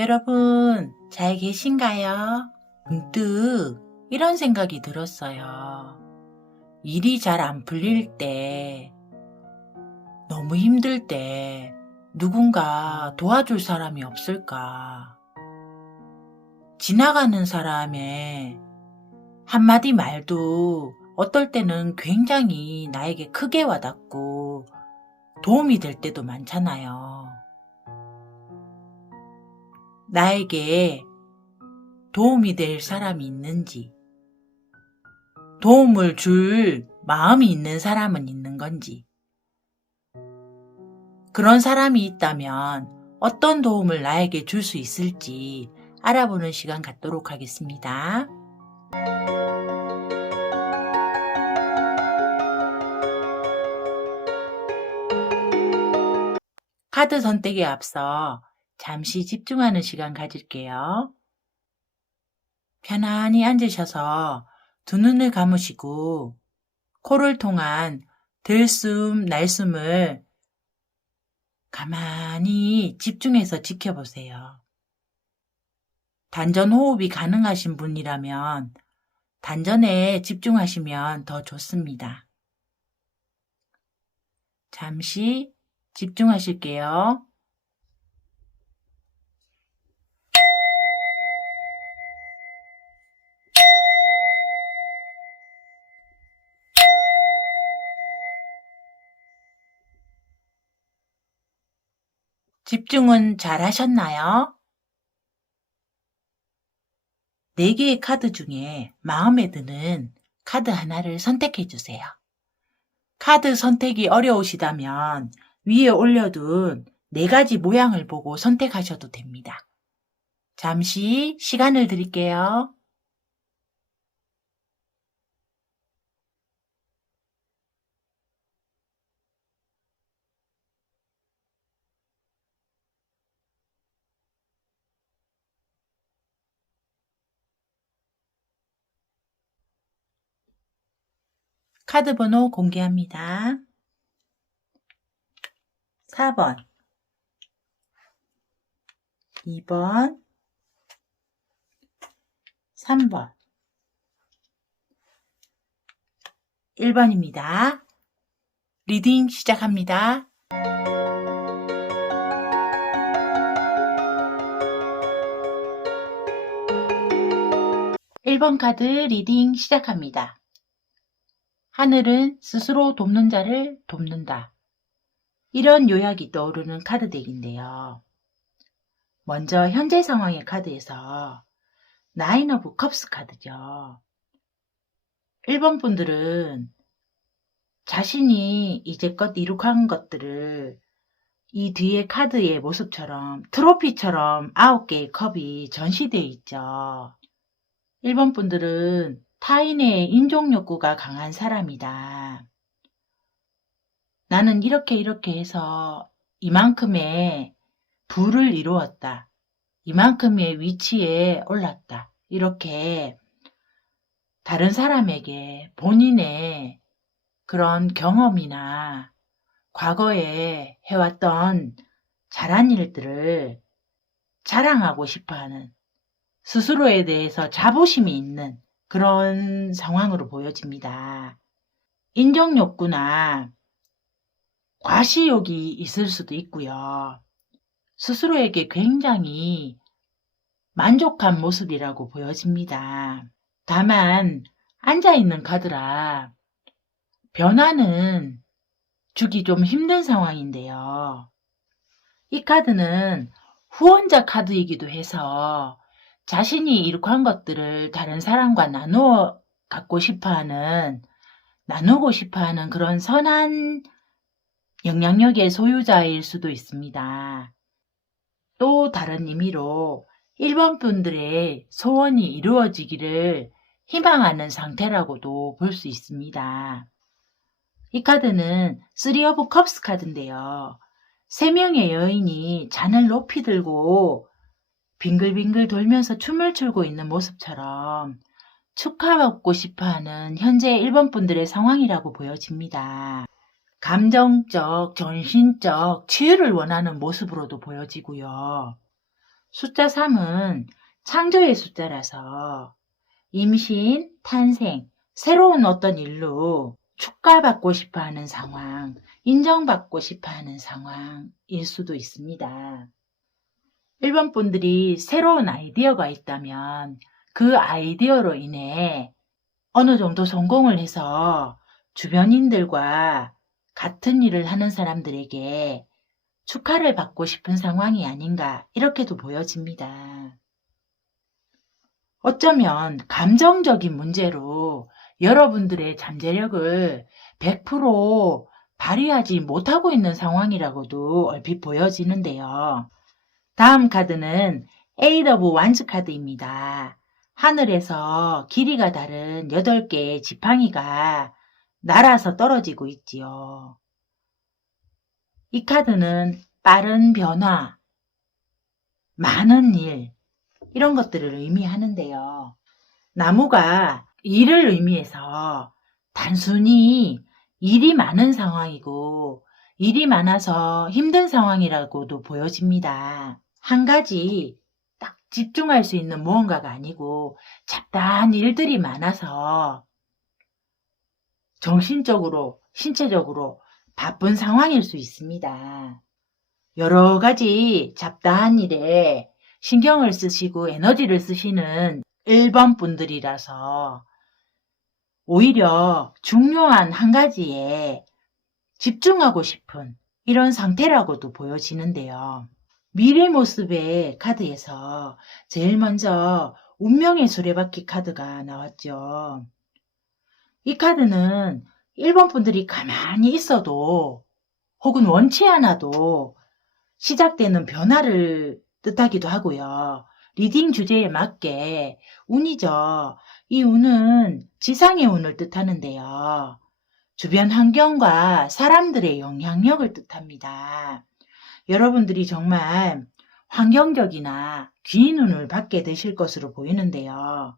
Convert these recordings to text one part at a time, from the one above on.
여러분, 잘 계신가요? 문득 이런 생각이 들었어요. 일이 잘 안 풀릴 때, 너무 힘들 때, 누군가 도와줄 사람이 없을까? 지나가는 사람의 한마디 말도 어떨 때는 굉장히 나에게 크게 와닿고 도움이 될 때도 많잖아요. 나에게 도움이 될 사람이 있는지, 도움을 줄 마음이 있는 사람은 있는 건지, 그런 사람이 있다면 어떤 도움을 나에게 줄 수 있을지 알아보는 시간 갖도록 하겠습니다. 카드 선택에 앞서 잠시 집중하는 시간 가질게요. 편안히 앉으셔서 두 눈을 감으시고 코를 통한 들숨, 날숨을 가만히 집중해서 지켜보세요. 단전 호흡이 가능하신 분이라면 단전에 집중하시면 더 좋습니다. 잠시 집중하실게요. 집중은 잘 하셨나요? 4개의 카드 중에 마음에 드는 카드 하나를 선택해 주세요. 카드 선택이 어려우시다면 위에 올려둔 4가지 모양을 보고 선택하셔도 됩니다. 잠시 시간을 드릴게요. 카드 번호 공개합니다. 4번, 2번, 3번, 1번입니다. 리딩 시작합니다. (1번) 카드 리딩 시작합니다. 하늘은 스스로 돕는 자를 돕는다. 이런 요약이 떠오르는 카드 덱인데요. 먼저 현재 상황의 카드에서 나인 오브 컵스 카드죠. 1번 분들은 자신이 이제껏 이룩한 것들을 이 뒤에 카드의 모습처럼 트로피처럼 9개의 컵이 전시되어 있죠. 1번 분들은 타인의 인종 욕구가 강한 사람이다. 나는 이렇게 해서 이만큼의 부를 이루었다. 이만큼의 위치에 올랐다. 이렇게 다른 사람에게 본인의 그런 경험이나 과거에 해왔던 잘한 일들을 자랑하고 싶어하는, 스스로에 대해서 자부심이 있는 그런 상황으로 보여집니다. 인정욕구나 과시욕이 있을 수도 있고요. 스스로에게 굉장히 만족한 모습이라고 보여집니다. 다만 앉아있는 카드라 변화는 주기 좀 힘든 상황인데요. 이 카드는 후원자 카드이기도 해서 자신이 이룩한 것들을 다른 사람과 나누고 싶어하는 그런 선한 영향력의 소유자일 수도 있습니다. 또 다른 의미로 1번 분들의 소원이 이루어지기를 희망하는 상태라고도 볼 수 있습니다. 이 카드는 3 오브 컵스 카드인데요. 3명의 여인이 잔을 높이 들고 빙글빙글 돌면서 춤을 추고 있는 모습처럼 축하받고 싶어하는 현재 1번 분들의 상황이라고 보여집니다. 감정적, 정신적 치유를 원하는 모습으로도 보여지고요. 숫자 3은 창조의 숫자라서 임신, 탄생, 새로운 어떤 일로 축하받고 싶어 하는 상황, 인정받고 싶어 하는 상황일 수도 있습니다. 1번 분들이 새로운 아이디어가 있다면 그 아이디어로 인해 어느 정도 성공을 해서 주변인들과 같은 일을 하는 사람들에게 축하를 받고 싶은 상황이 아닌가 이렇게도 보여집니다. 어쩌면 감정적인 문제로 여러분들의 잠재력을 100% 발휘하지 못하고 있는 상황이라고도 얼핏 보여지는데요. 다음 카드는 에잇 오브 완즈 카드입니다. 하늘에서 길이가 다른 8개의 지팡이가 날아서 떨어지고 있지요. 이 카드는 빠른 변화, 많은 일, 이런 것들을 의미하는데요. 나무가 일을 의미해서 단순히 일이 많은 상황이고 일이 많아서 힘든 상황이라고도 보여집니다. 한 가지 딱 집중할 수 있는 무언가가 아니고 잡다한 일들이 많아서 정신적으로, 신체적으로 바쁜 상황일 수 있습니다. 여러 가지 잡다한 일에 신경을 쓰시고 에너지를 쓰시는 1번 분들이라서 오히려 중요한 한 가지에 집중하고 싶은 이런 상태라고도 보여지는데요. 미래 모습의 카드에서 제일 먼저 운명의 수레바퀴 카드가 나왔죠. 이 카드는 1번 분들이 가만히 있어도 혹은 원치 않아도 시작되는 변화를 뜻하기도 하고요. 리딩 주제에 맞게 운이죠. 이 운은 지상의 운을 뜻하는데요. 주변 환경과 사람들의 영향력을 뜻합니다. 여러분들이 정말 환경적이나 귀인 운을 받게 되실 것으로 보이는데요.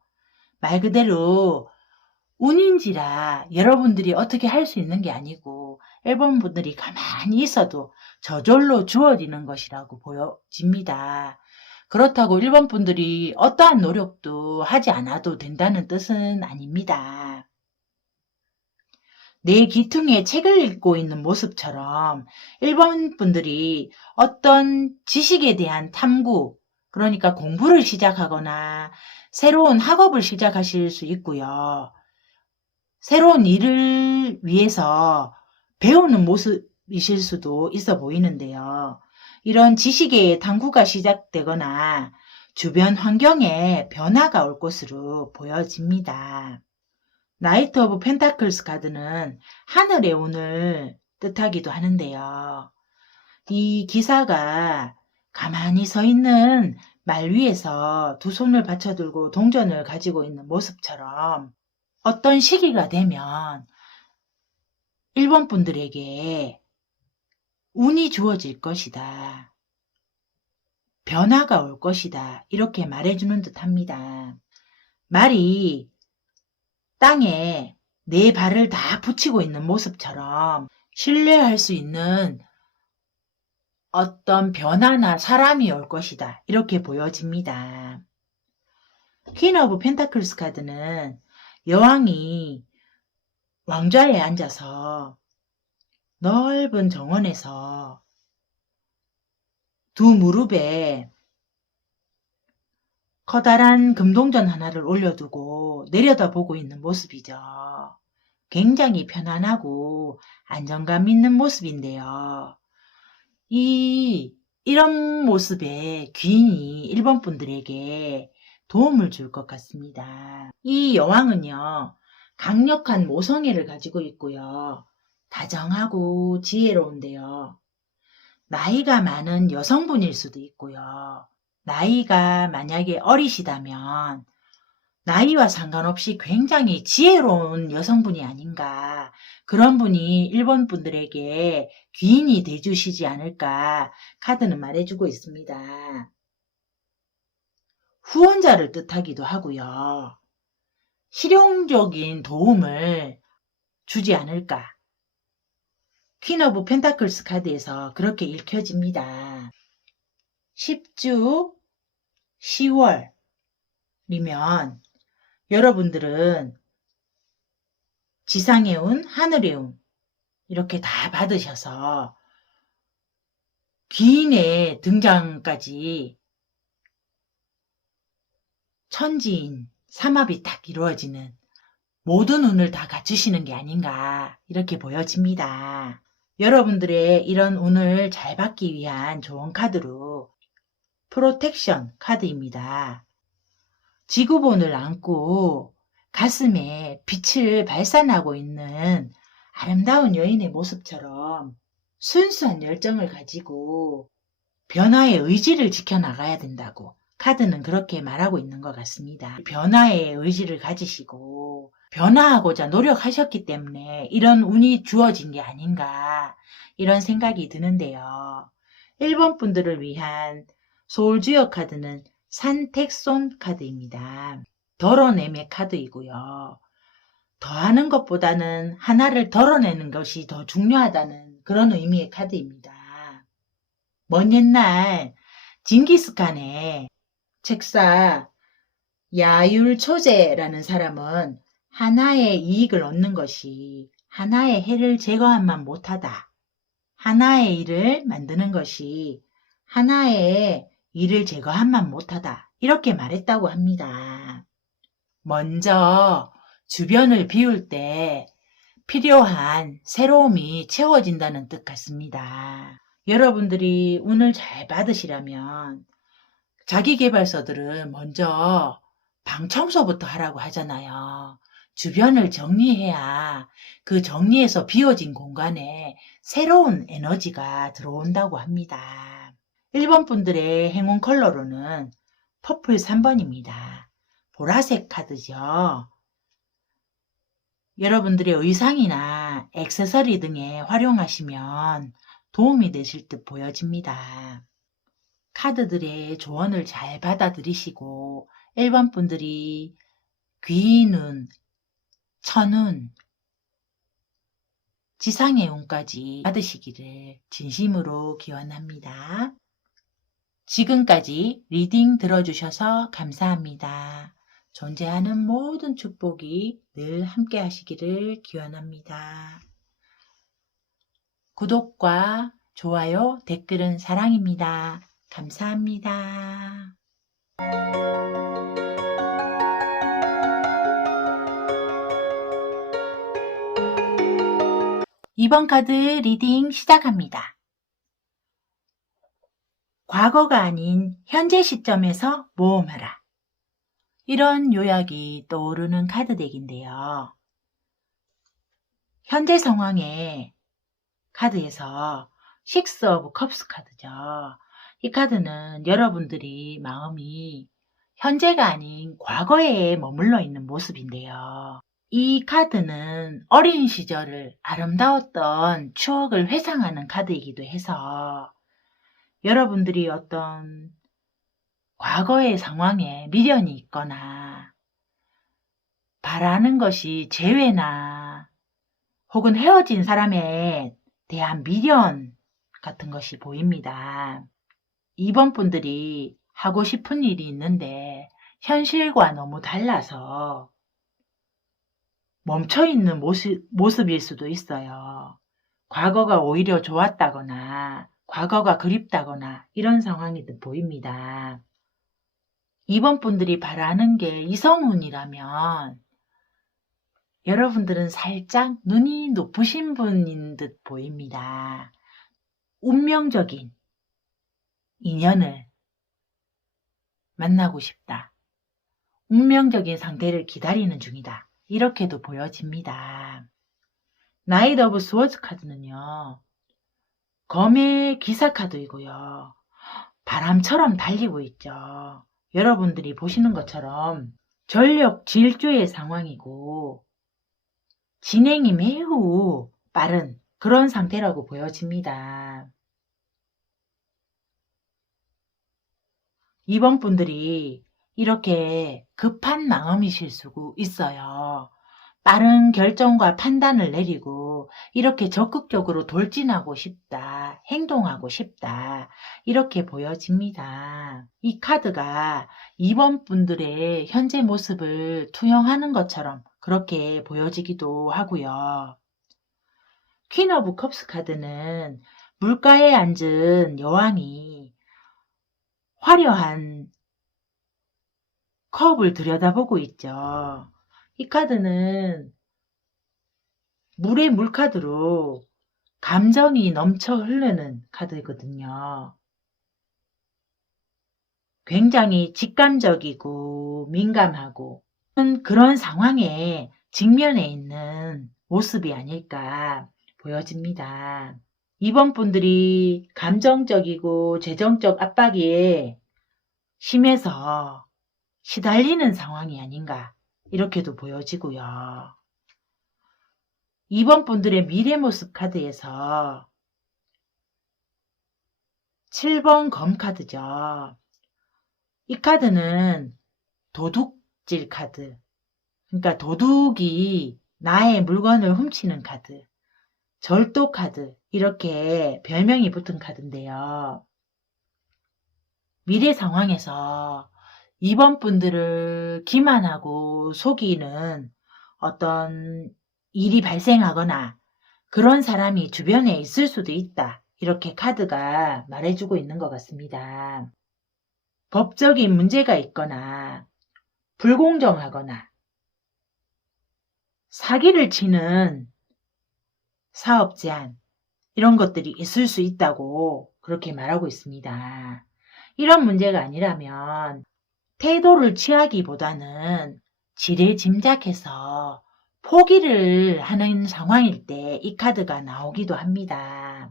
말 그대로 운인지라 여러분들이 어떻게 할 수 있는 게 아니고 1번 분들이 가만히 있어도 저절로 주어지는 것이라고 보여집니다. 그렇다고 1번 분들이 어떠한 노력도 하지 않아도 된다는 뜻은 아닙니다. 내 귀퉁이에 책을 읽고 있는 모습처럼 1번 분들이 어떤 지식에 대한 탐구, 그러니까 공부를 시작하거나 새로운 학업을 시작하실 수 있고요. 새로운 일을 위해서 배우는 모습이실 수도 있어 보이는데요. 이런 지식의 탐구가 시작되거나 주변 환경에 변화가 올 것으로 보여집니다. 나이트 오브 펜타클스 카드는 하늘의 운을 뜻하기도 하는데요. 이 기사가 가만히 서 있는 말 위에서 두 손을 받쳐들고 동전을 가지고 있는 모습처럼 어떤 시기가 되면 1번 분들에게 운이 주어질 것이다. 변화가 올 것이다. 이렇게 말해주는 듯 합니다. 말이 땅에 내 발을 다 붙이고 있는 모습처럼 신뢰할 수 있는 어떤 변화나 사람이 올 것이다. 이렇게 보여집니다. 퀸 오브 펜타클스 카드는 여왕이 왕좌에 앉아서 넓은 정원에서 두 무릎에 커다란 금동전 하나를 올려두고 내려다보고 있는 모습이죠. 굉장히 편안하고 안정감 있는 모습인데요. 이런 모습에 귀인이 1번 분들에게 도움을 줄 것 같습니다. 이 여왕은요, 강력한 모성애를 가지고 있고요. 다정하고 지혜로운데요. 나이가 많은 여성분일 수도 있고요. 나이가 만약에 어리시다면 나이와 상관없이 굉장히 지혜로운 여성분이 아닌가, 그런 분이 1번 분들에게 귀인이 돼주시지 않을까 카드는 말해주고 있습니다. 후원자를 뜻하기도 하고요. 실용적인 도움을 주지 않을까. 퀸 오브 펜타클스 카드에서 그렇게 읽혀집니다. 10주 10월이면 여러분들은 지상의 운, 하늘의 운 이렇게 다 받으셔서 귀인의 등장까지 천지인 삼합이 딱 이루어지는 모든 운을 다 갖추시는 게 아닌가 이렇게 보여집니다. 여러분들의 이런 운을 잘 받기 위한 좋은 카드로 프로텍션 카드입니다. 지구본을 안고 가슴에 빛을 발산하고 있는 아름다운 여인의 모습처럼 순수한 열정을 가지고 변화의 의지를 지켜나가야 된다고 카드는 그렇게 말하고 있는 것 같습니다. 변화의 의지를 가지시고 변화하고자 노력하셨기 때문에 이런 운이 주어진 게 아닌가 이런 생각이 드는데요. 1번 분들을 위한 소울주요 카드는 산택손 카드입니다. 덜어냄의 카드이고요. 더하는 것보다는 하나를 덜어내는 것이 더 중요하다는 그런 의미의 카드입니다. 먼 옛날 징기스칸의 책사 야율초제라는 사람은 하나의 이익을 얻는 것이 하나의 해를 제거함만 못하다. 하나의 일을 만드는 것이 하나의 일을 제거함만 못하다. 이렇게 말했다고 합니다. 먼저 주변을 비울 때 필요한 새로움이 채워진다는 뜻 같습니다. 여러분들이 운을 잘 받으시려면 자기계발서들은 먼저 방 청소부터 하라고 하잖아요. 주변을 정리해야 그 정리해서 비워진 공간에 새로운 에너지가 들어온다고 합니다. 1번 분들의 행운 컬러로는 퍼플 3번입니다. 보라색 카드죠. 여러분들의 의상이나 액세서리 등에 활용하시면 도움이 되실 듯 보여집니다. 카드들의 조언을 잘 받아들이시고 1번 분들이 귀인운, 천운, 지상의 운까지 받으시기를 진심으로 기원합니다. 지금까지 리딩 들어주셔서 감사합니다. 존재하는 모든 축복이 늘 함께 하시기를 기원합니다. 구독과 좋아요, 댓글은 사랑입니다. 감사합니다. 2번 카드 리딩 시작합니다. 과거가 아닌 현재 시점에서 모험하라. 이런 요약이 떠오르는 카드덱인데요. 현재 상황의 카드에서 식스 오브 컵스 카드죠. 이 카드는 여러분들이 마음이 현재가 아닌 과거에 머물러 있는 모습인데요. 이 카드는 어린 시절을 아름다웠던 추억을 회상하는 카드이기도 해서 여러분들이 어떤 과거의 상황에 미련이 있거나 바라는 것이 재회나 혹은 헤어진 사람에 대한 미련 같은 것이 보입니다. 2번 분들이 하고 싶은 일이 있는데 현실과 너무 달라서 멈춰있는 모습일 수도 있어요. 과거가 오히려 좋았다거나 과거가 그립다거나 이런 상황이 보입니다. 2번 분들이 바라는 게 이성운이라면 여러분들은 살짝 눈이 높으신 분인 듯 보입니다. 운명적인 인연을 만나고 싶다. 운명적인 상태를 기다리는 중이다. 이렇게도 보여집니다. 나이트 오브 스워즈 카드는요. 검의 기사 카드이고요. 바람처럼 달리고 있죠. 여러분들이 보시는 것처럼 전력 질주의 상황이고 진행이 매우 빠른 그런 상태라고 보여집니다. 2번 분들이 이렇게 급한 마음이실 수 있어요. 빠른 결정과 판단을 내리고 이렇게 적극적으로 돌진하고 싶다, 행동하고 싶다, 이렇게 보여집니다. 이 카드가 2번 분들의 현재 모습을 투영하는 것처럼 그렇게 보여지기도 하고요. 퀸 오브 컵스 카드는 물가에 앉은 여왕이 화려한 컵을 들여다보고 있죠. 이 카드는 물의 물카드로 감정이 넘쳐 흐르는 카드거든요. 굉장히 직감적이고 민감하고 그런 상황에 직면해 있는 모습이 아닐까 보여집니다. 이번 분들이 감정적이고 재정적 압박에 심해서 시달리는 상황이 아닌가 이렇게도 보여지고요. 이번 분들의 미래 모습 카드에서 7번 검 카드죠. 이 카드는 도둑질 카드. 그러니까 도둑이 나의 물건을 훔치는 카드. 절도 카드. 이렇게 별명이 붙은 카드인데요. 미래 상황에서 이번 분들을 기만하고 속이는 어떤 일이 발생하거나 그런 사람이 주변에 있을 수도 있다. 이렇게 카드가 말해주고 있는 것 같습니다. 법적인 문제가 있거나 불공정하거나 사기를 치는 사업 제한 이런 것들이 있을 수 있다고 그렇게 말하고 있습니다. 이런 문제가 아니라면 태도를 취하기보다는 지레짐작해서 포기를 하는 상황일 때 이 카드가 나오기도 합니다.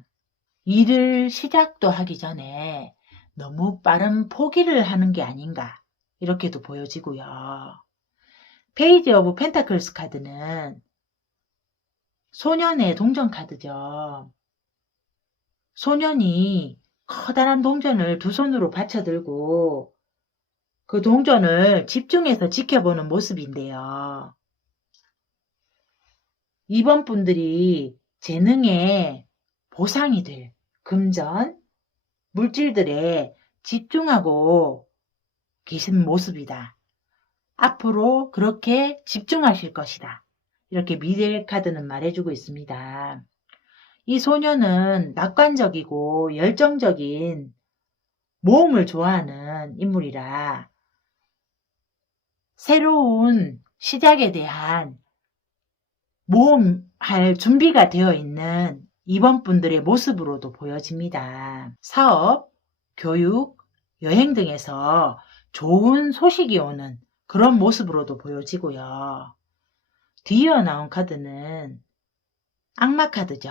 일을 시작도 하기 전에 너무 빠른 포기를 하는 게 아닌가 이렇게도 보여지고요. 페이지 오브 펜타클스 카드는 소년의 동전 카드죠. 소년이 커다란 동전을 두 손으로 받쳐들고 그 동전을 집중해서 지켜보는 모습인데요. 이번 분들이 재능에 보상이 될 금전, 물질들에 집중하고 계신 모습이다. 앞으로 그렇게 집중하실 것이다. 이렇게 미래 카드는 말해주고 있습니다. 이 소녀는 낙관적이고 열정적인 모험을 좋아하는 인물이라 새로운 시작에 대한 모험할 준비가 되어 있는 이번 분들의 모습으로도 보여집니다. 사업, 교육, 여행 등에서 좋은 소식이 오는 그런 모습으로도 보여지고요. 뒤이어 나온 카드는 악마 카드죠.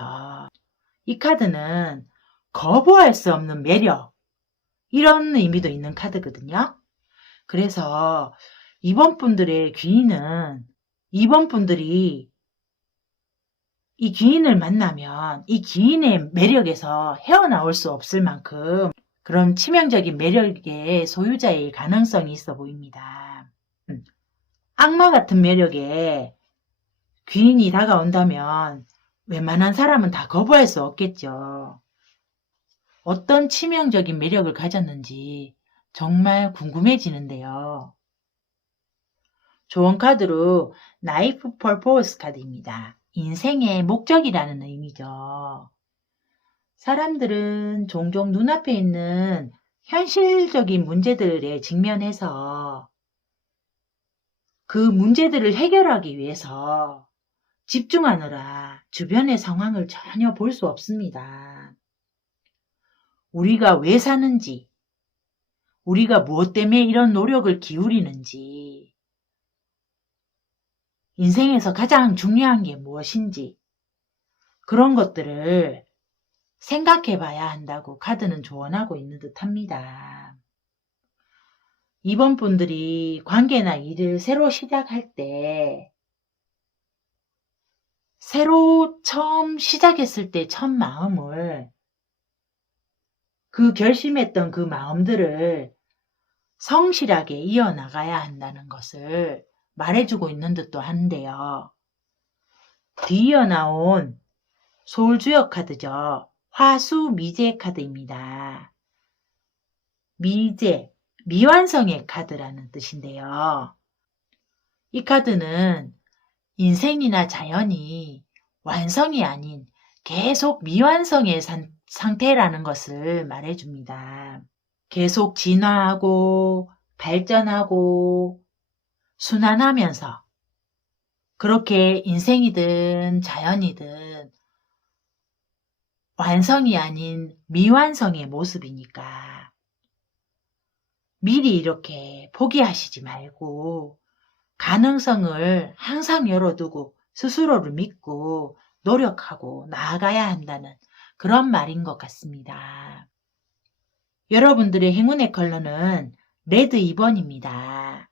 이 카드는 거부할 수 없는 매력 이런 의미도 있는 카드거든요. 그래서 이번 분들의 귀인은 이번 분들이 이 귀인을 만나면 이 귀인의 매력에서 헤어나올 수 없을 만큼 그런 치명적인 매력의 소유자일 가능성이 있어 보입니다. 악마 같은 매력에 귀인이 다가온다면 웬만한 사람은 다 거부할 수 없겠죠. 어떤 치명적인 매력을 가졌는지 정말 궁금해지는데요. 조언 카드로 나이프 퍼포스 카드입니다. 인생의 목적이라는 의미죠. 사람들은 종종 눈앞에 있는 현실적인 문제들에 직면해서 그 문제들을 해결하기 위해서 집중하느라 주변의 상황을 전혀 볼 수 없습니다. 우리가 왜 사는지, 우리가 무엇 때문에 이런 노력을 기울이는지, 인생에서 가장 중요한 게 무엇인지 그런 것들을 생각해 봐야 한다고 카드는 조언하고 있는 듯 합니다. 이번 분들이 관계나 일을 새로 시작할 때 새로 처음 시작했을 때 첫 마음을 그 결심했던 그 마음들을 성실하게 이어나가야 한다는 것을 말해주고 있는 듯도 한데요. 뒤이어 나온 서울주역 카드죠. 화수 미제 카드입니다. 미제, 미완성의 카드라는 뜻인데요. 이 카드는 인생이나 자연이 완성이 아닌 계속 미완성의 상태라는 것을 말해줍니다. 계속 진화하고 발전하고 순환하면서 그렇게 인생이든 자연이든 완성이 아닌 미완성의 모습이니까 미리 이렇게 포기하시지 말고 가능성을 항상 열어두고 스스로를 믿고 노력하고 나아가야 한다는 그런 말인 것 같습니다. 여러분들의 행운의 컬러는 레드 2번입니다.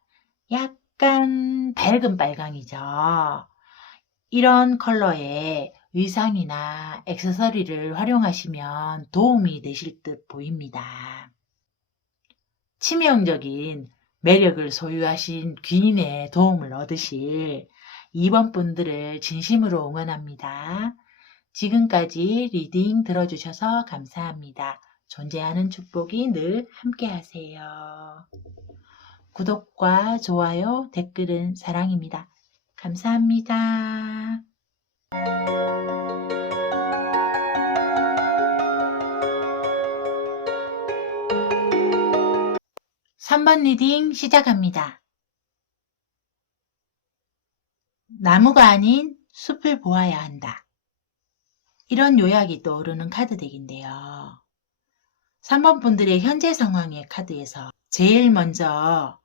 약간 밝은 빨강이죠. 이런 컬러의 의상이나 액세서리를 활용하시면 도움이 되실 듯 보입니다. 치명적인 매력을 소유하신 귀인의 도움을 얻으실 2번 분들을 진심으로 응원합니다. 지금까지 리딩 들어주셔서 감사합니다. 존재하는 축복이 늘 함께 하세요. 구독과 좋아요, 댓글은 사랑입니다. 감사합니다. 3번 리딩 시작합니다. 나무가 아닌 숲을 보아야 한다. 이런 요약이 떠오르는 카드 덱인데요. 3번 분들의 현재 상황의 카드에서 제일 먼저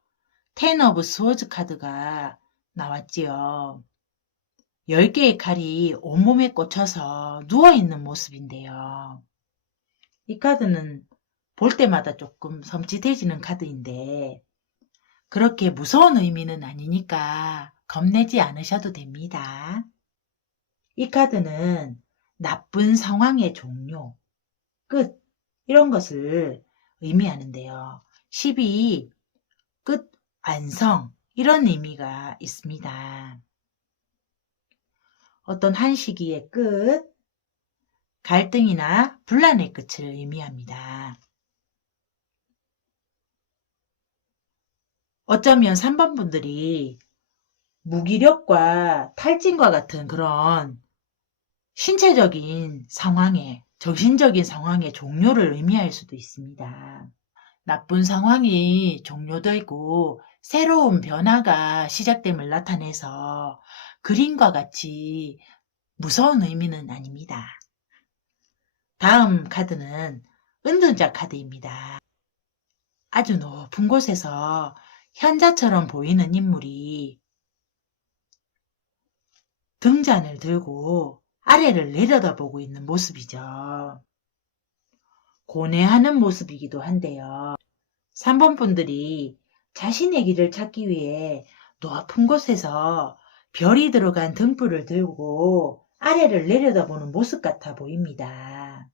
텐 오브 스워즈 카드가 나왔지요. 10개의 칼이 온몸에 꽂혀서 누워있는 모습인데요. 이 카드는 볼 때마다 조금 섬찟해지는 카드인데 그렇게 무서운 의미는 아니니까 겁내지 않으셔도 됩니다. 이 카드는 나쁜 상황의 종료, 끝 이런 것을 의미하는데요. 10이 끝, 완성 이런 의미가 있습니다. 어떤 한 시기의 끝, 갈등이나 분란의 끝을 의미합니다. 어쩌면 3번 분들이 무기력과 탈진과 같은 그런 신체적인 상황의, 정신적인 상황의 종료를 의미할 수도 있습니다. 나쁜 상황이 종료되고 새로운 변화가 시작됨을 나타내서 그림과 같이 무서운 의미는 아닙니다. 다음 카드는 은둔자 카드입니다. 아주 높은 곳에서 현자처럼 보이는 인물이 등잔을 들고 아래를 내려다보고 있는 모습이죠. 고뇌하는 모습이기도 한데요. 3번 분들이 자신의 길을 찾기 위해 높은 곳에서 별이 들어간 등불을 들고 아래를 내려다보는 모습 같아 보입니다.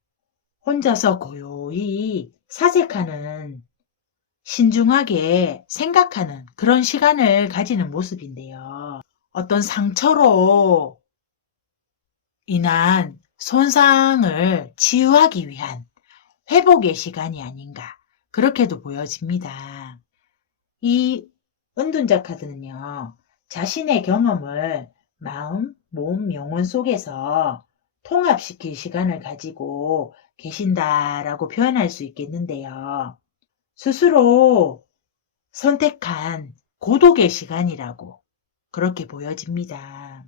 혼자서 고요히 사색하는, 신중하게 생각하는 그런 시간을 가지는 모습인데요. 어떤 상처로 인한 손상을 치유하기 위한 회복의 시간이 아닌가 그렇게도 보여집니다. 이 은둔자 카드는요. 자신의 경험을 마음, 몸, 영혼 속에서 통합시킬 시간을 가지고 계신다라고 표현할 수 있겠는데요. 스스로 선택한 고독의 시간이라고 그렇게 보여집니다.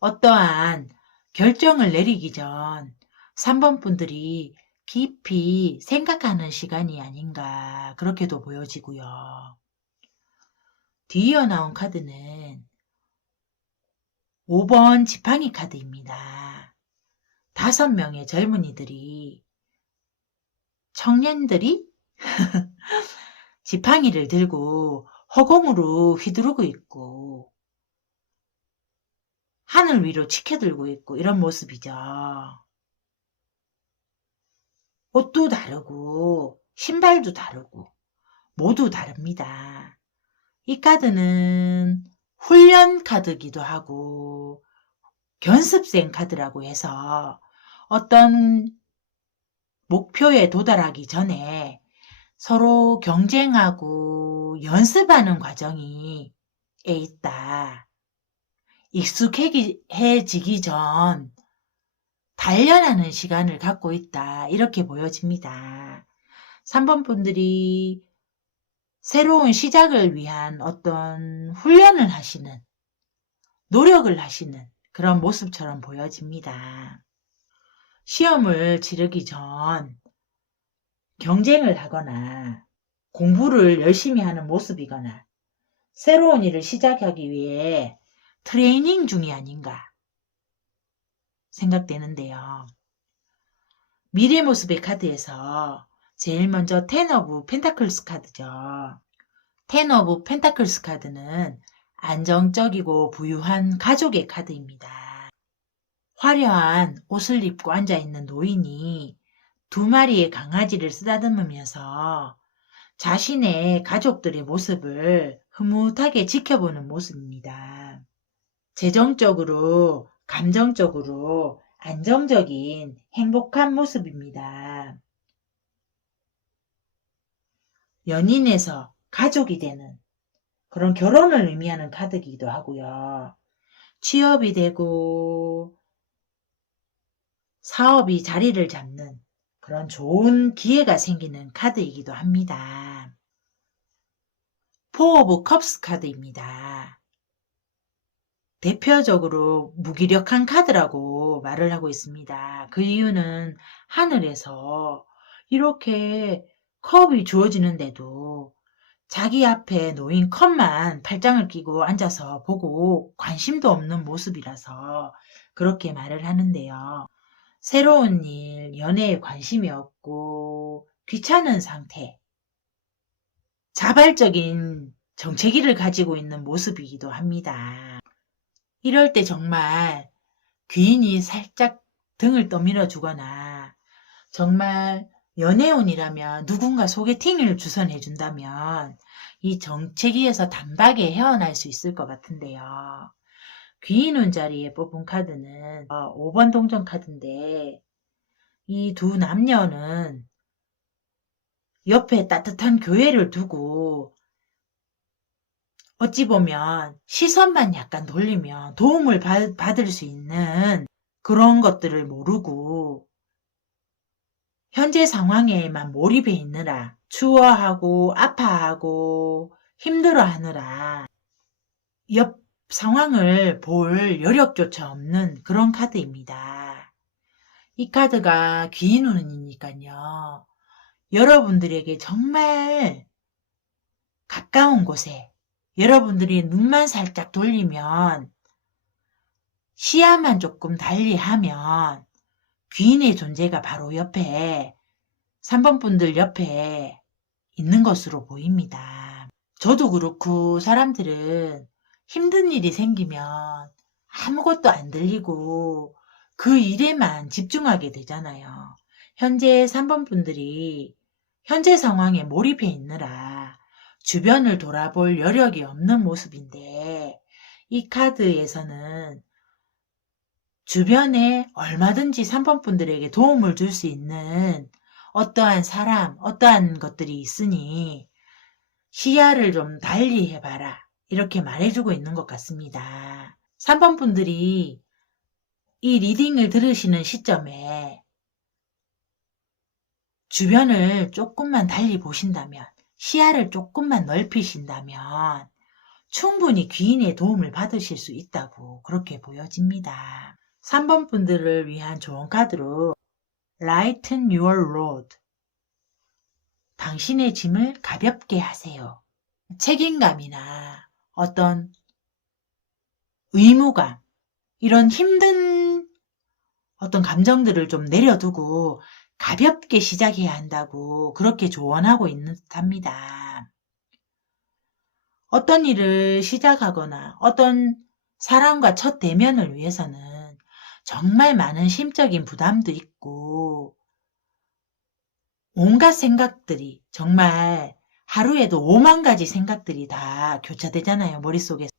어떠한 결정을 내리기 전 3번 분들이 깊이 생각하는 시간이 아닌가 그렇게도 보여지고요. 뒤이어 나온 카드는 5번 지팡이 카드입니다. 5명의 젊은이들이, 청년들이 지팡이를 들고 허공으로 휘두르고 있고 하늘 위로 치켜들고 있고 이런 모습이죠. 옷도 다르고 신발도 다르고 모두 다릅니다. 이 카드는 훈련 카드기도 하고 견습생 카드라고 해서 어떤 목표에 도달하기 전에 서로 경쟁하고 연습하는 과정이 있다. 익숙해지기 전 단련하는 시간을 갖고 있다. 이렇게 보여집니다. 3번 분들이 새로운 시작을 위한 어떤 훈련을 하시는, 노력을 하시는 그런 모습처럼 보여집니다. 시험을 치르기 전 경쟁을 하거나 공부를 열심히 하는 모습이거나 새로운 일을 시작하기 위해 트레이닝 중이 아닌가 생각되는데요. 미래 모습의 카드에서 제일 먼저 텐 오브 펜타클스 카드죠. 텐 오브 펜타클스 카드는 안정적이고 부유한 가족의 카드입니다. 화려한 옷을 입고 앉아있는 노인이 2마리의 강아지를 쓰다듬으면서 자신의 가족들의 모습을 흐뭇하게 지켜보는 모습입니다. 재정적으로, 감정적으로 안정적인 행복한 모습입니다. 연인에서 가족이 되는 그런 결혼을 의미하는 카드이기도 하고요. 취업이 되고 사업이 자리를 잡는 그런 좋은 기회가 생기는 카드이기도 합니다. 포 오브 컵스 카드입니다. 대표적으로 무기력한 카드라고 말을 하고 있습니다. 그 이유는 하늘에서 이렇게 컵이 주어지는데도 자기 앞에 놓인 컵만 팔짱을 끼고 앉아서 보고 관심도 없는 모습이라서 그렇게 말을 하는데요. 새로운 일, 연애에 관심이 없고 귀찮은 상태, 자발적인 정체기를 가지고 있는 모습이기도 합니다. 이럴 때 정말 귀인이 살짝 등을 떠밀어 주거나 정말 연애운이라면 누군가 소개팅을 주선해 준다면 이 정체기에서 단박에 헤어날 수 있을 것 같은데요. 귀인운 자리에 뽑은 카드는 5번 동전 카드인데 이 두 남녀는 옆에 따뜻한 교회를 두고 어찌 보면 시선만 약간 돌리면 도움을 받을 수 있는 그런 것들을 모르고 현재 상황에만 몰입해 있느라 추워하고 아파하고 힘들어하느라 옆 상황을 볼 여력조차 없는 그런 카드입니다. 이 카드가 귀인운이니까요. 여러분들에게 정말 가까운 곳에 여러분들이 눈만 살짝 돌리면 시야만 조금 달리하면 귀인의 존재가 바로 옆에 3번 분들 옆에 있는 것으로 보입니다. 저도 그렇고 사람들은 힘든 일이 생기면 아무것도 안 들리고 그 일에만 집중하게 되잖아요. 현재 3번 분들이 현재 상황에 몰입해 있느라 주변을 돌아볼 여력이 없는 모습인데 이 카드에서는 주변에 얼마든지 3번 분들에게 도움을 줄 수 있는 어떠한 사람, 어떠한 것들이 있으니 시야를 좀 달리 해봐라. 이렇게 말해주고 있는 것 같습니다. 3번 분들이 이 리딩을 들으시는 시점에 주변을 조금만 달리 보신다면, 시야를 조금만 넓히신다면 충분히 귀인의 도움을 받으실 수 있다고 그렇게 보여집니다. 3번 분들을 위한 좋은 카드로 Lighten your load. 당신의 짐을 가볍게 하세요. 책임감이나 어떤 의무감, 이런 힘든 어떤 감정들을 좀 내려두고 가볍게 시작해야 한다고 그렇게 조언하고 있는 듯합니다. 어떤 일을 시작하거나 어떤 사람과 첫 대면을 위해서는 정말 많은 심적인 부담도 있고 온갖 생각들이 정말 하루에도 5만 가지 생각들이 다 교차되잖아요. 머릿속에서.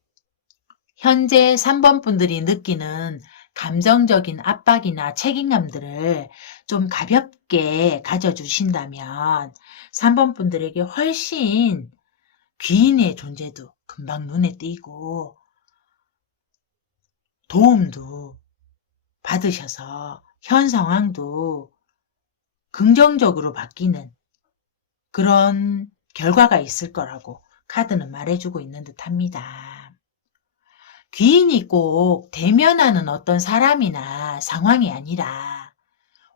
현재 3번 분들이 느끼는 감정적인 압박이나 책임감들을 좀 가볍게 가져주신다면 3번 분들에게 훨씬 귀인의 존재도 금방 눈에 띄고 도움도 받으셔서 현 상황도 긍정적으로 바뀌는 그런 결과가 있을 거라고 카드는 말해주고 있는 듯 합니다. 귀인이 꼭 대면하는 어떤 사람이나 상황이 아니라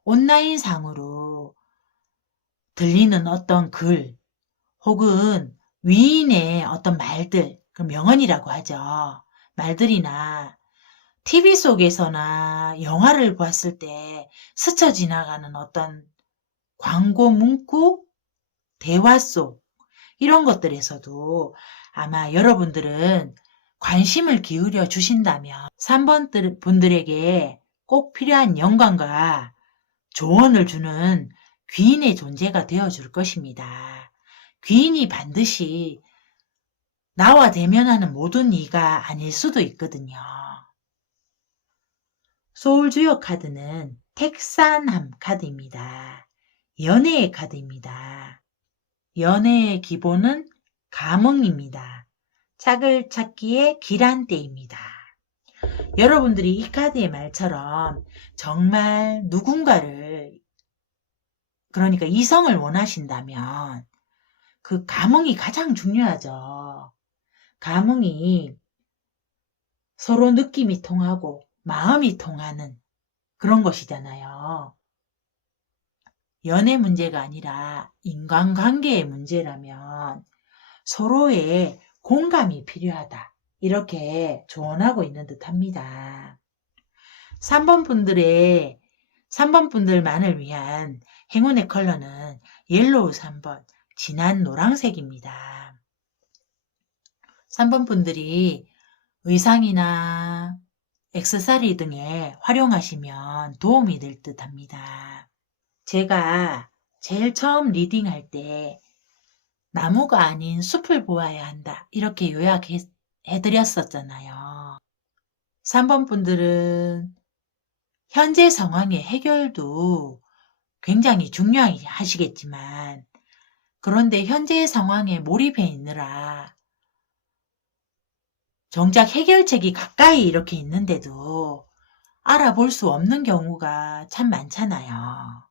온라인상으로 들리는 어떤 글 혹은 위인의 어떤 말들, 그 명언이라고 하죠. 말들이나 TV 속에서나 영화를 봤을 때 스쳐 지나가는 어떤 광고 문구, 대화 속 이런 것들에서도 아마 여러분들은 관심을 기울여 주신다면 3번 분들에게 꼭 필요한 영광과 조언을 주는 귀인의 존재가 되어줄 것입니다. 귀인이 반드시 나와 대면하는 모든 이가 아닐 수도 있거든요. 소울 주요 카드는 택산함 카드입니다. 연애의 카드입니다. 연애의 기본은 감흥입니다. 짝을 찾기에 길한 때입니다. 여러분들이 이 카드의 말처럼 정말 누군가를, 그러니까 이성을 원하신다면 그 감흥이 가장 중요하죠. 감흥이 서로 느낌이 통하고 마음이 통하는 그런 것이잖아요. 연애 문제가 아니라 인간관계의 문제라면 서로의 공감이 필요하다. 이렇게 조언하고 있는 듯 합니다. 3번 분들만을 위한 행운의 컬러는 옐로우 3번, 진한 노란색입니다. 3번 분들이 의상이나 액세서리 등에 활용하시면 도움이 될 듯 합니다. 제가 제일 처음 리딩할 때 나무가 아닌 숲을 보아야 한다. 이렇게 요약해드렸었잖아요. 3번 분들은 현재 상황의 해결도 굉장히 중요하시겠지만 그런데 현재 상황에 몰입해 있느라 정작 해결책이 가까이 이렇게 있는데도 알아볼 수 없는 경우가 참 많잖아요.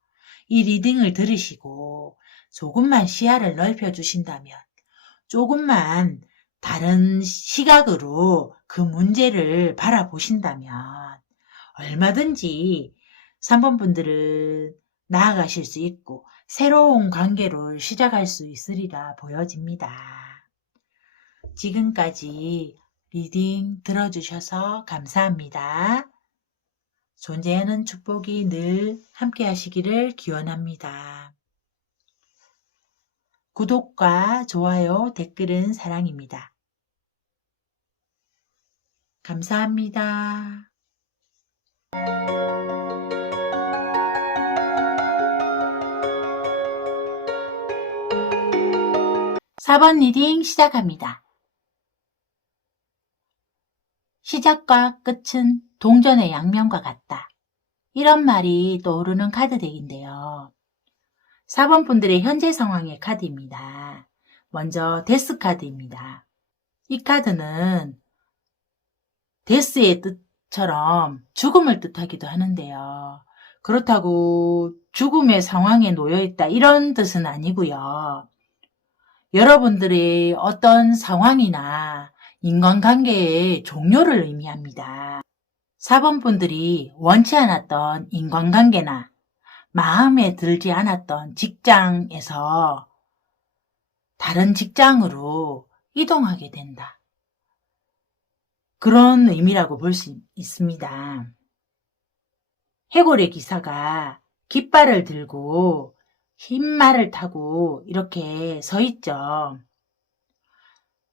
이 리딩을 들으시고 조금만 시야를 넓혀주신다면, 조금만 다른 시각으로 그 문제를 바라보신다면 얼마든지 3번 분들은 나아가실 수 있고 새로운 관계를 시작할 수 있으리라 보여집니다. 지금까지 리딩 들어주셔서 감사합니다. 존재하는 축복이 늘 함께 하시기를 기원합니다. 구독과 좋아요, 댓글은 사랑입니다. 감사합니다. 4번 리딩 시작합니다. 시작과 끝은 동전의 양면과 같다. 이런 말이 떠오르는 카드덱인데요. 4번 분들의 현재 상황의 카드입니다. 먼저 데스 카드입니다. 이 카드는 데스의 뜻처럼 죽음을 뜻하기도 하는데요. 그렇다고 죽음의 상황에 놓여있다 이런 뜻은 아니고요. 여러분들의 어떤 상황이나 인간관계의 종료를 의미합니다. 4번 분들이 원치 않았던 인간관계나 마음에 들지 않았던 직장에서 다른 직장으로 이동하게 된다. 그런 의미라고 볼 수 있습니다. 해골의 기사가 깃발을 들고 흰 말을 타고 이렇게 서 있죠.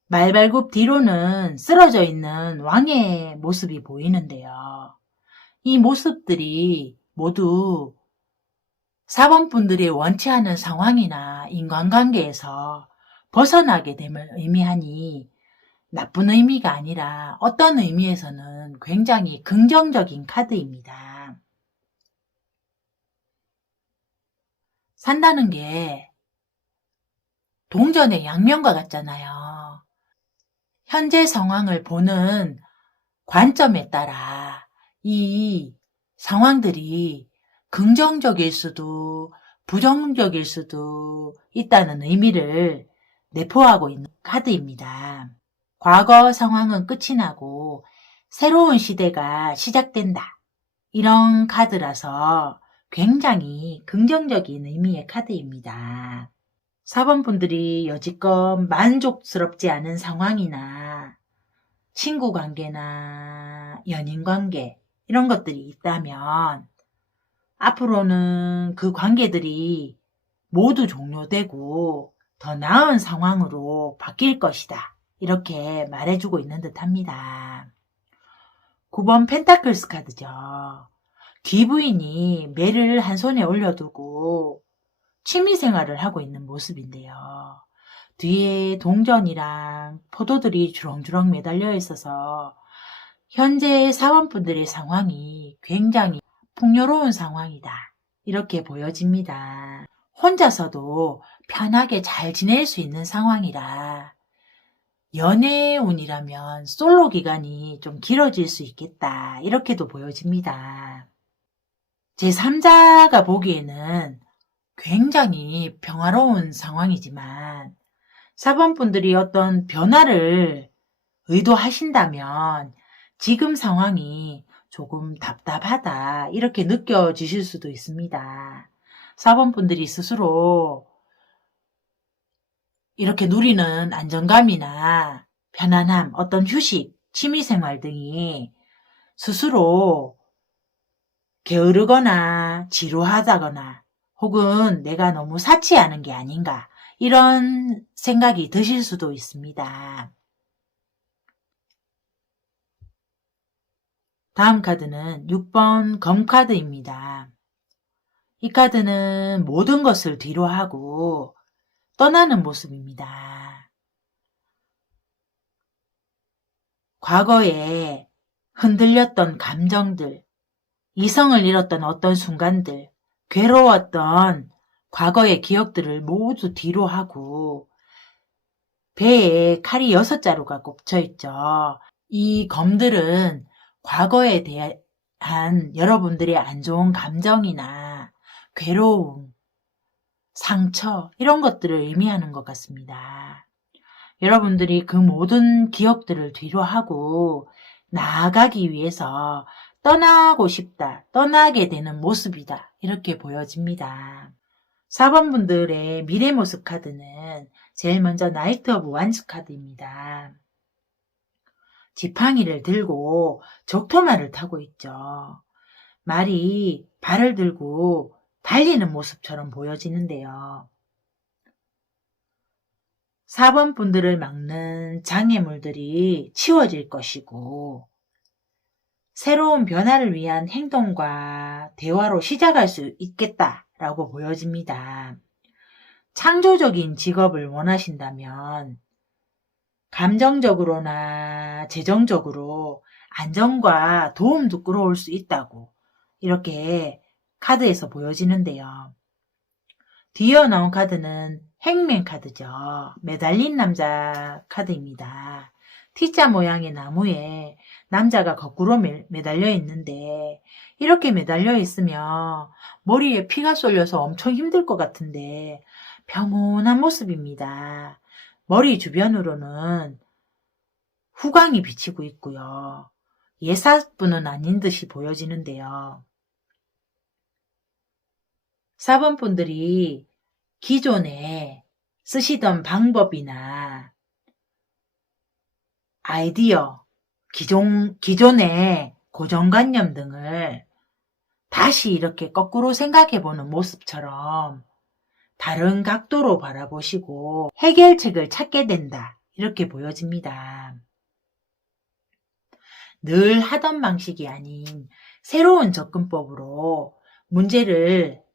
말발굽 뒤로는 쓰러져 있는 왕의 모습이 보이는데요. 이 모습들이 모두 4번 분들이 원치 않은 상황이나 인간관계에서 벗어나게 됨을 의미하니 나쁜 의미가 아니라 어떤 의미에서는 굉장히 긍정적인 카드입니다. 산다는 게 동전의 양면과 같잖아요. 현재 상황을 보는 관점에 따라 이 상황들이 긍정적일 수도 부정적일 수도 있다는 의미를 내포하고 있는 카드입니다. 과거 상황은 끝이 나고 새로운 시대가 시작된다. 이런 카드라서 굉장히 긍정적인 의미의 카드입니다. 4번 분들이 여지껏 만족스럽지 않은 상황이나 친구 관계나 연인 관계 이런 것들이 있다면 앞으로는 그 관계들이 모두 종료되고 더 나은 상황으로 바뀔 것이다. 이렇게 말해주고 있는 듯 합니다. 9번 펜타클스 카드죠. 귀부인이 매를 한 손에 올려두고 취미생활을 하고 있는 모습인데요. 뒤에 동전이랑 포도들이 주렁주렁 매달려 있어서 현재 사원분들의 상황이 굉장히 풍요로운 상황이다. 이렇게 보여집니다. 혼자서도 편하게 잘 지낼 수 있는 상황이라 연애운이라면 솔로 기간이 좀 길어질 수 있겠다. 이렇게도 보여집니다. 제3자가 보기에는 굉장히 평화로운 상황이지만 4번 분들이 어떤 변화를 의도하신다면 지금 상황이 조금 답답하다 이렇게 느껴지실 수도 있습니다. 4번 분들이 스스로 이렇게 누리는 안정감이나 편안함, 어떤 휴식, 취미생활 등이 스스로 게으르거나 지루하다거나 혹은 내가 너무 사치하는 게 아닌가 이런 생각이 드실 수도 있습니다. 다음 카드는 6번 검카드입니다. 이 카드는 모든 것을 뒤로 하고 떠나는 모습입니다. 과거에 흔들렸던 감정들, 이성을 잃었던 어떤 순간들, 괴로웠던 과거의 기억들을 모두 뒤로 하고 배에 칼이 6자루가 꼽혀 있죠. 이 검들은 과거에 대한 여러분들의 안 좋은 감정이나 괴로움, 상처 이런 것들을 의미하는 것 같습니다. 여러분들이 그 모든 기억들을 뒤로 하고 나아가기 위해서 떠나고 싶다, 떠나게 되는 모습이다 이렇게 보여집니다. 4번 분들의 미래 모습 카드는 제일 먼저 나이트 오브 완스 카드입니다. 지팡이를 들고 적토마를 타고 있죠. 말이 발을 들고 달리는 모습처럼 보여지는데요. 4번 분들을 막는 장애물들이 치워질 것이고 새로운 변화를 위한 행동과 대화로 시작할 수 있겠다라고 보여집니다. 창조적인 직업을 원하신다면 감정적으로나 재정적으로 안정과 도움도 끌어올 수 있다고 이렇게 카드에서 보여지는데요. 뒤에 나온 카드는 행맨 카드죠. 매달린 남자 카드입니다. T자 모양의 나무에 남자가 거꾸로 매달려 있는데 이렇게 매달려 있으면 머리에 피가 쏠려서 엄청 힘들 것 같은데 평온한 모습입니다. 머리 주변으로는 후광이 비치고 있고요. 예사분은 아닌 듯이 보여지는데요. 4번 분들이 기존에 쓰시던 방법이나 아이디어, 기존의 고정관념 등을 다시 이렇게 거꾸로 생각해보는 모습처럼 다른 각도로 바라보시고 해결책을 찾게 된다. 이렇게 보여집니다. 늘 하던 방식이 아닌 새로운 접근법으로 문제를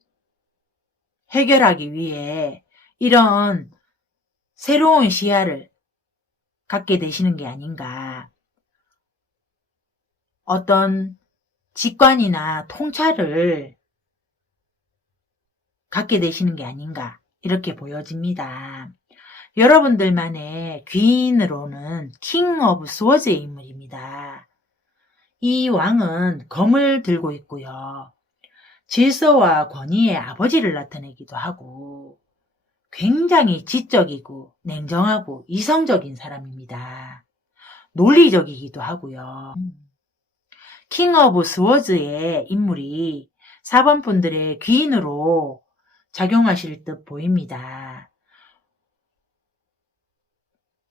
해결하기 위해 이런 새로운 시야를 갖게 되시는 게 아닌가. 어떤 직관이나 통찰을 갖게 되시는 게 아닌가 이렇게 보여집니다. 여러분들만의 귀인으로는 킹 오브 스워즈의 인물입니다. 이 왕은 검을 들고 있고요. 질서와 권위의 아버지를 나타내기도 하고 굉장히 지적이고 냉정하고 이성적인 사람입니다. 논리적이기도 하고요. 킹 오브 스워즈의 인물이 4번 분들의 귀인으로 작용하실 듯 보입니다.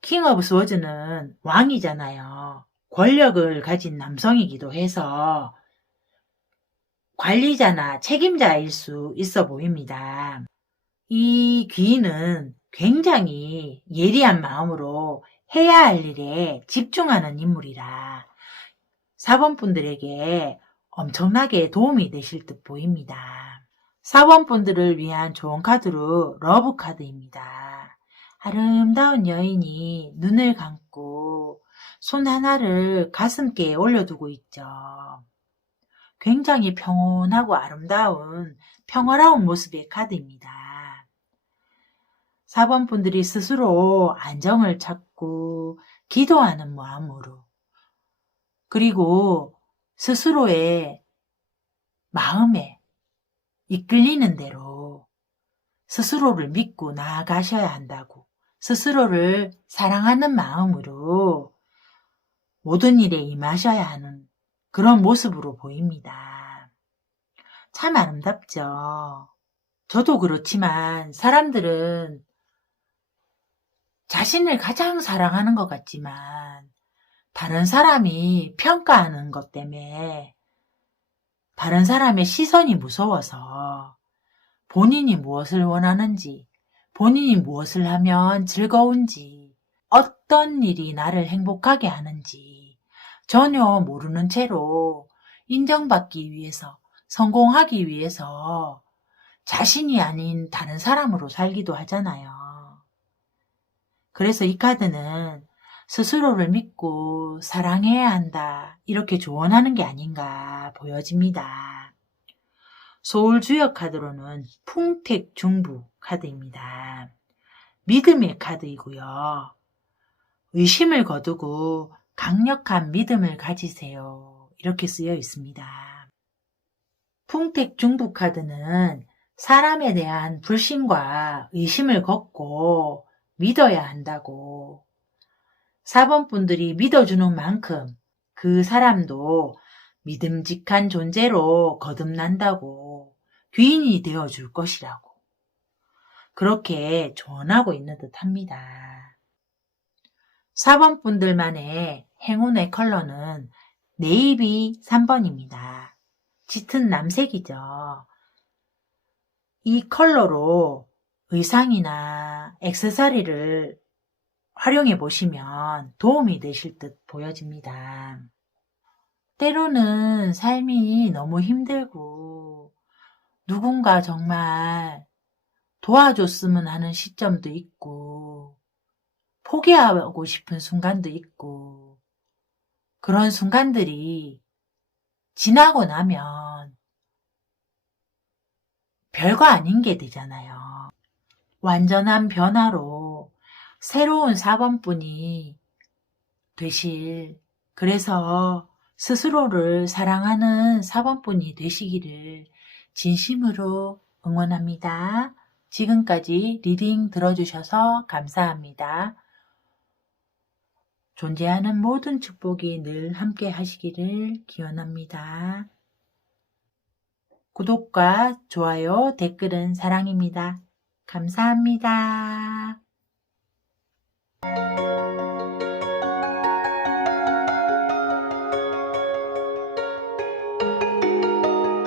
킹 오브 스워즈는 왕이잖아요. 권력을 가진 남성이기도 해서 관리자나 책임자일 수 있어 보입니다. 이 귀인은 굉장히 예리한 마음으로 해야 할 일에 집중하는 인물이라 4번 분들에게 엄청나게 도움이 되실 듯 보입니다. 4번 분들을 위한 좋은 카드로 러브 카드입니다. 아름다운 여인이 눈을 감고 손 하나를 가슴께에 올려두고 있죠. 굉장히 평온하고 아름다운 평화로운 모습의 카드입니다. 4번 분들이 스스로 안정을 찾고 기도하는 마음으로 그리고 스스로의 마음에 이끌리는 대로 스스로를 믿고 나아가셔야 한다고 스스로를 사랑하는 마음으로 모든 일에 임하셔야 하는 그런 모습으로 보입니다. 참 아름답죠. 저도 그렇지만 사람들은 자신을 가장 사랑하는 것 같지만 다른 사람이 평가하는 것 때문에 다른 사람의 시선이 무서워서 본인이 무엇을 원하는지, 본인이 무엇을 하면 즐거운지, 어떤 일이 나를 행복하게 하는지 전혀 모르는 채로 인정받기 위해서, 성공하기 위해서 자신이 아닌 다른 사람으로 살기도 하잖아요. 그래서 이 카드는 스스로를 믿고 사랑해야 한다 이렇게 조언하는 게 아닌가 보여집니다. 소울 주역 카드로는 풍택중부 카드입니다. 믿음의 카드이고요. 의심을 거두고 강력한 믿음을 가지세요 이렇게 쓰여 있습니다. 풍택중부 카드는 사람에 대한 불신과 의심을 걷고 믿어야 한다고 4번 분들이 믿어주는 만큼 그 사람도 믿음직한 존재로 거듭난다고 귀인이 되어줄 것이라고 그렇게 조언하고 있는 듯 합니다. 4번 분들만의 행운의 컬러는 네이비 3번입니다. 짙은 남색이죠. 이 컬러로 의상이나 액세서리를 활용해 보시면 도움이 되실 듯 보여집니다. 때로는 삶이 너무 힘들고 누군가 정말 도와줬으면 하는 시점도 있고 포기하고 싶은 순간도 있고 그런 순간들이 지나고 나면 별거 아닌 게 되잖아요. 완전한 변화로 새로운 4번분이 되실 그래서 스스로를 사랑하는 4번분이 되시기를 진심으로 응원합니다. 지금까지 리딩 들어주셔서 감사합니다. 존재하는 모든 축복이 늘 함께 하시기를 기원합니다. 구독과 좋아요, 댓글은 사랑입니다. 감사합니다.